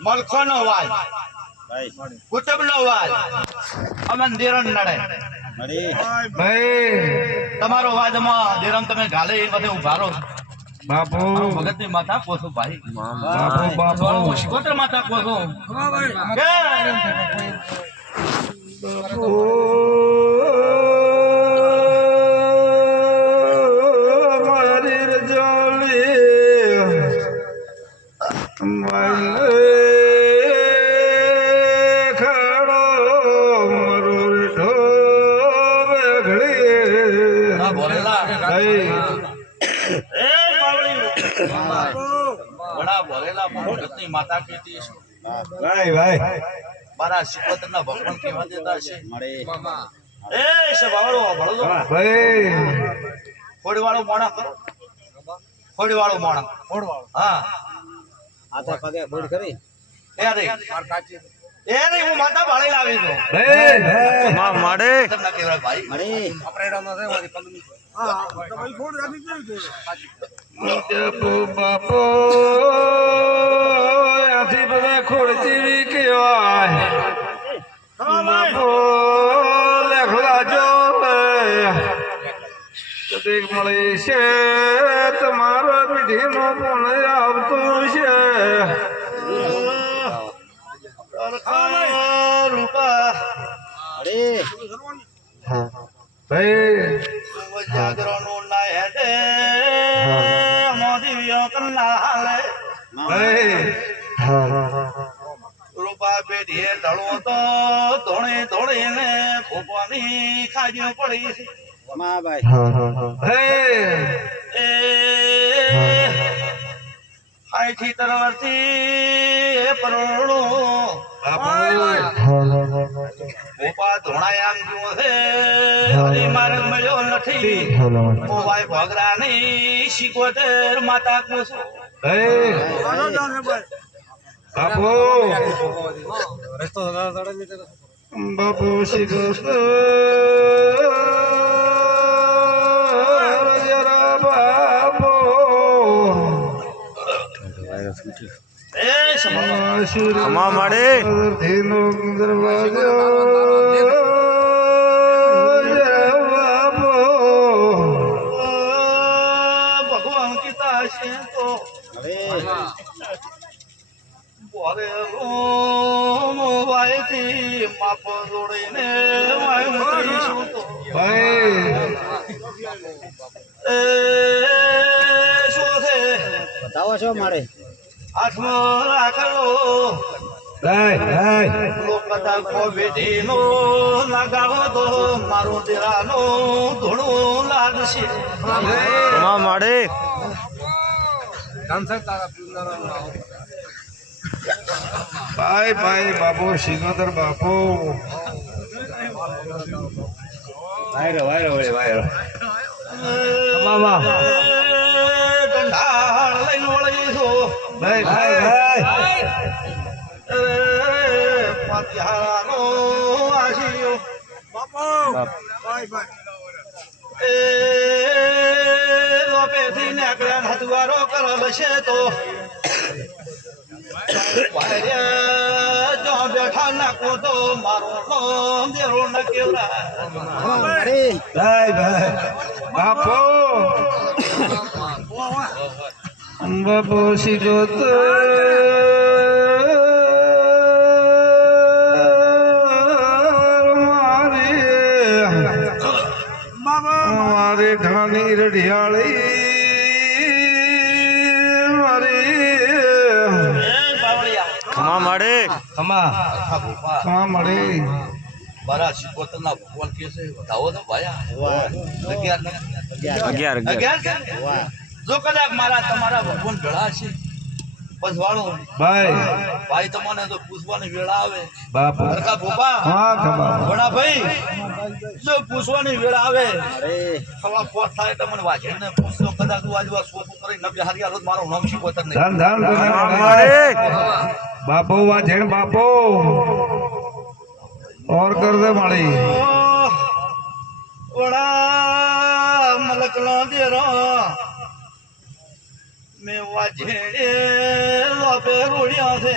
મલખોનો વાજ કુટુંબ નો વાજ અમન દેરણ નડે. ભાઈ. તમારો વાજમાં દેરમ તમે ગાલે એ બધે ઊભા રહો બાપુ. ભગતની માતા કોસો ભાઈ. બાપુ બાપુ. હું શિકોત્ર માતા કોસો કે મારી બોલેલા પણ ભગતની માતા કીધી ભાઈ ભાઈ. મારા શિકોત્રના ભગવાન કેવા દેતા છે. એ છે ભળો ભાઈ. ખોડીવાળો મોણા કરો ખોડીવાળો મોણા. ખોડવાળો હા. હાથે પગે બોલ કરી એ રે. એ રે હું માતા ભાળે લાવી દો માં માડે તમને ભાઈ બાપુ આથી બધા ખોડચીવી કહેવાય બાપુ લેખલા જો કદીક મળી છે તમારો પીઢીનો પણ આવતું છે રૂપા મળી ભાઈ રૂપા પેઢીએ ઢળો તો ધોણે ધોણે ને ભોપાની ખાજ્યો પડી મા ભાઈ આઈથી તરવરથી એ પરોળો ભોપા ધોણાય આમ જો છે હરી માર્ગ મળ્યો નથી મોબાઈ ભગરાની શીખોતેર માતા હે. બાપુ. બાપુ શ્રી કૃષ્ણ. જરા બાપુ. અમા દરવાજો ભગવાન કીતા છે તો મળી રોમ વાયથી માપ જોડીને વાય મૂકીશું તો ભાઈ એ શું છે બતાવો છો મારે? આઠમો ભાઈ ભાઈ લોકતા કોવિડીનો લગાવો તો મારો દેરાનો ધૂણું લાગશે અમા માડે ભાઈ ભાઈ બાપુ સિંગોદર બાપુ વાયરો વળે વાયરો મામા. ભાઈ ભાઈ ભાઈ પાતિહારાનો આશિયો એ લોપેથી નેકળ્યા હથવારો કરેલ છે તો જો બેઠા નાખો તો મારો નામ દેરો ભાઈ ભાઈ બાપુ. બાપુ સિંગોદર મારી મારી ઢાની રઢિયાળી મારી એ ખમા મળે ખમા. ખમા મળે મારા શિકોતરના ભગવાન કે છે વધાવો તો ભાયા અગિયાર અગિયાર. જો કદાચ મારા તમારા ભગવાન ભેળા છે પછવાળો ભાઈ. ભાઈ તમને તો પૂછવાની વેળા આવે. બાપુ હરખા ભોપા. હા ખમા ઘણા ભાઈ જો પૂછવાની વેળા આવે સવા પોત થાય તમને વાંચીને પૂછતો કદાચ તું આજવા સોપું કરી નબે હારી હાલો મારું નામ શીખવતર નહીં ધન ધન બાપુ વાજણ બાપુ. ઓર કર દે માળી. જેડે લોપે રૂડ્યા છે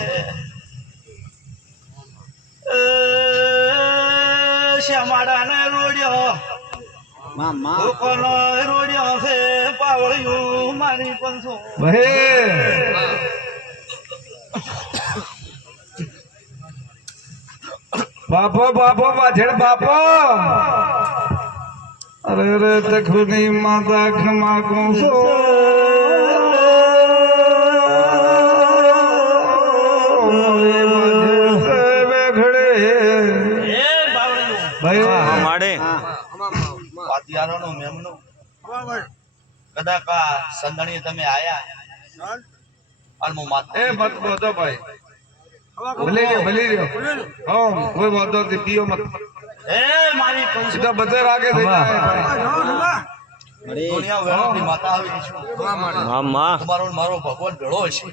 શ્યામાડાને રૂડ્યો કોનો રૂડ્યો છે પાવળિયું મારી પણ છું બાપો બાપો પાછળ બાપો અરે રે તખની માતા ખમા કહું છું ભાઈ હા. મેમનો. કદાચ આ તમે આયા. અને હું માતા એ મત બોધો ભાઈ. ભલે રહ્યો ભલે રહ્યો હા કોઈ વાંધો નથી પીઓ મત. એ મારી સીધા બધે રાગે થઈ જાય મારો. ભગવાન ભેળો છે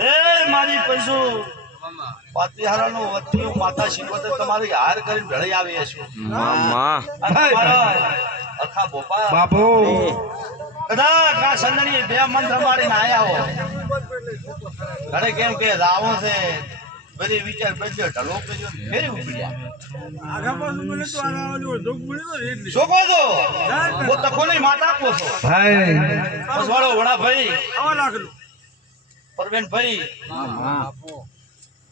એ. મારી પૈસો પાતિહારાનો વતની હું માતા શીખવતે તમારી હાર કરીને ભેળી આવી છું અને અખા બોપા. બાપુ. કદાચ આ સંદણી બે મન રમાડીને આયા હો. ઘરે કેમ કે છે બધી વિચાર બધી ઢલો કર્યો ફેરી ઉપડ્યા શું કહો છો? હું તકોની માતા કહો છો. ભાઈ બસ વાળો વડા ભાઈ પરવેન ભાઈ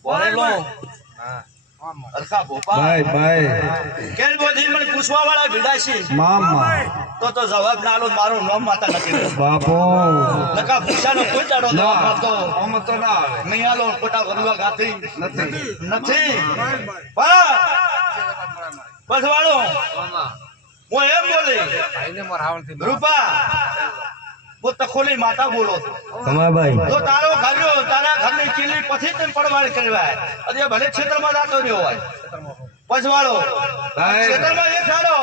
માં બોરેલો અરખા ભોપા ભાઈ ભાઈ કેલ બોધી મને પૂછવા વાળા ભીડાશી મામા. તો તો જવાબ ના આલો મારું નામ માતા નથી બાપો. નકા પૂછાનો કોઈ દાડો જવાબ ના આપતો. આમ તો ના આવે. નહીં આલો ખોટા વરવા ગાથી નથી. નથી. બસ. વાળો. હું એમ બોલી. રૂપા. હું તખોલી માતા બોલો કમાભાઈ જો તારો ઘર્યો તારા ઘરની ચીલી પછી તને પડવાડ કરવાય અને ભલે ક્ષેત્રમાં જાતો રહ્યો હોય પછવાડો ભાઈ. ક્ષેત્રમાં એક સાડો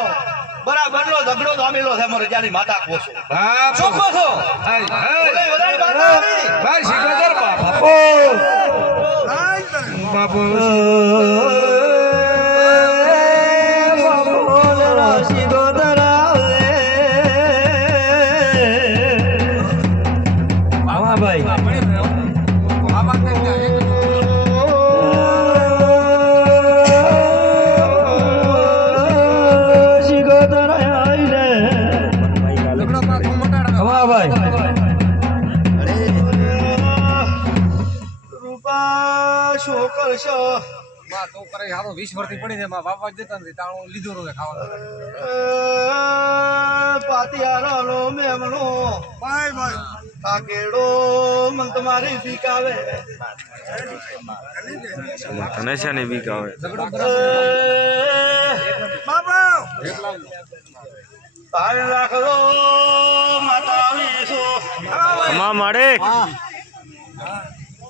બરાબરનો ઝઘડો જામેલો છે મારે માતા કોસો છો। બાપુ બાપુ વીસ વર્ષથી પડી છે બાપા જતા નથી તાણું લીધું રહે ખાવાનું. પાતિયારો મેમણો. ભાઈ મન તમારી તને છે ને તારે માતા માડે હા.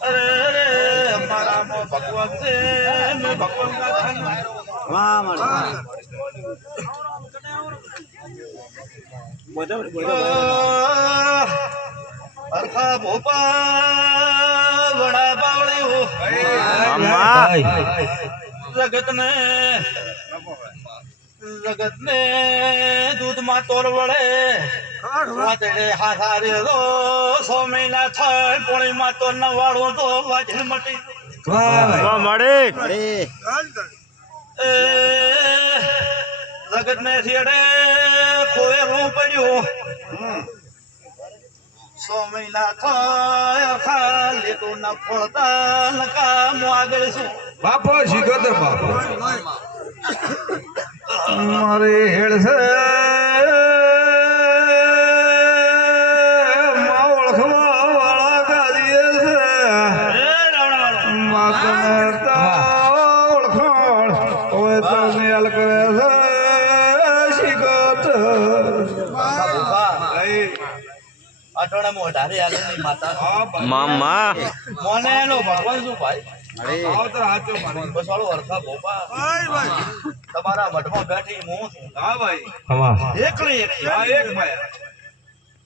અરે અરે અમારામાં ભગવાન છે મેં ભગવાન ના ધનમાં માં અરખા ભોપા વડા બાવળીઓ જગત ને જગત ને દૂધમાં તોર તોરવડે વાતડે હાથારે રો સો મહિના થાય પોણીમાં તો નવાળો તો વાજે મટી. અરે એ જગત ને છેડે ખોયેલું પડ્યું. સો મહિના થાય ખાલી તો ન ફળતા નકામ આગળ શું? બાપુ શીખોતર બાપુ. મારે ભાઈ અટોણે મોઢારી આલની માતા. મામા. મોને એનો ભગવાન શું ભાઈ? તમારા મઠમાં બેઠી હું છું. હા ભાઈ. એકલી એક ભાઈ.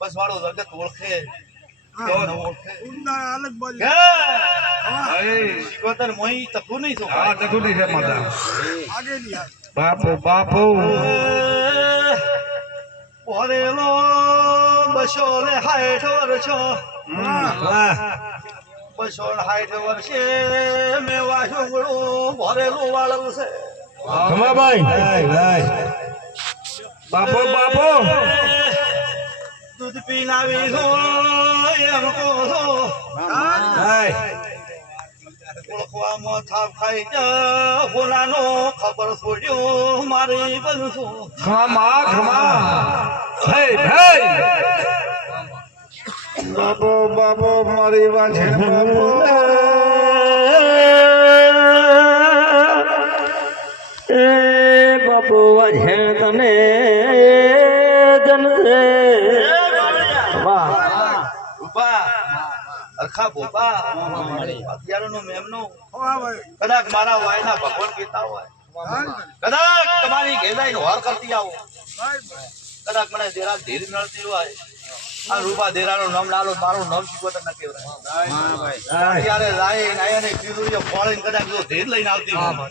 બસ વાળો જગત ઓળખે. છું છે બાપુ બાપુ. બસો ને હાઠ વર્ષો બસો વર્ષે મેં ભરેલું વાળું છે. ખમાભાઈ બાપો બાપો. દૂધ પીનાવી છો એમ કહો છો. ઓળખવામાં થાપ ખાઈ જ હોલાનો ખબર છોડ્યો મારી બનશો ખમા ખમા હે ભાઈ. બાપો બાપો મારી વાંચે બાપો. એ બાપુ વાજે તને જનસે. વાહ. અરખા ભૂપા અત્યારનો મેમનો. કદાચ મારા વાયના ભગવાન ગીતા હોય. કદાચ તમારી ઘેલાઈ હાર કરતી આવો. કદાચ મને જરા ધીર મળતી હોય. આ રૂપા દેરાનું નામ લાલો મારું નામ શીખવો તો ન કહેવાય. અત્યારે રાય નાયા ને કદાચ જો ધીર લઈને આવતી હોય.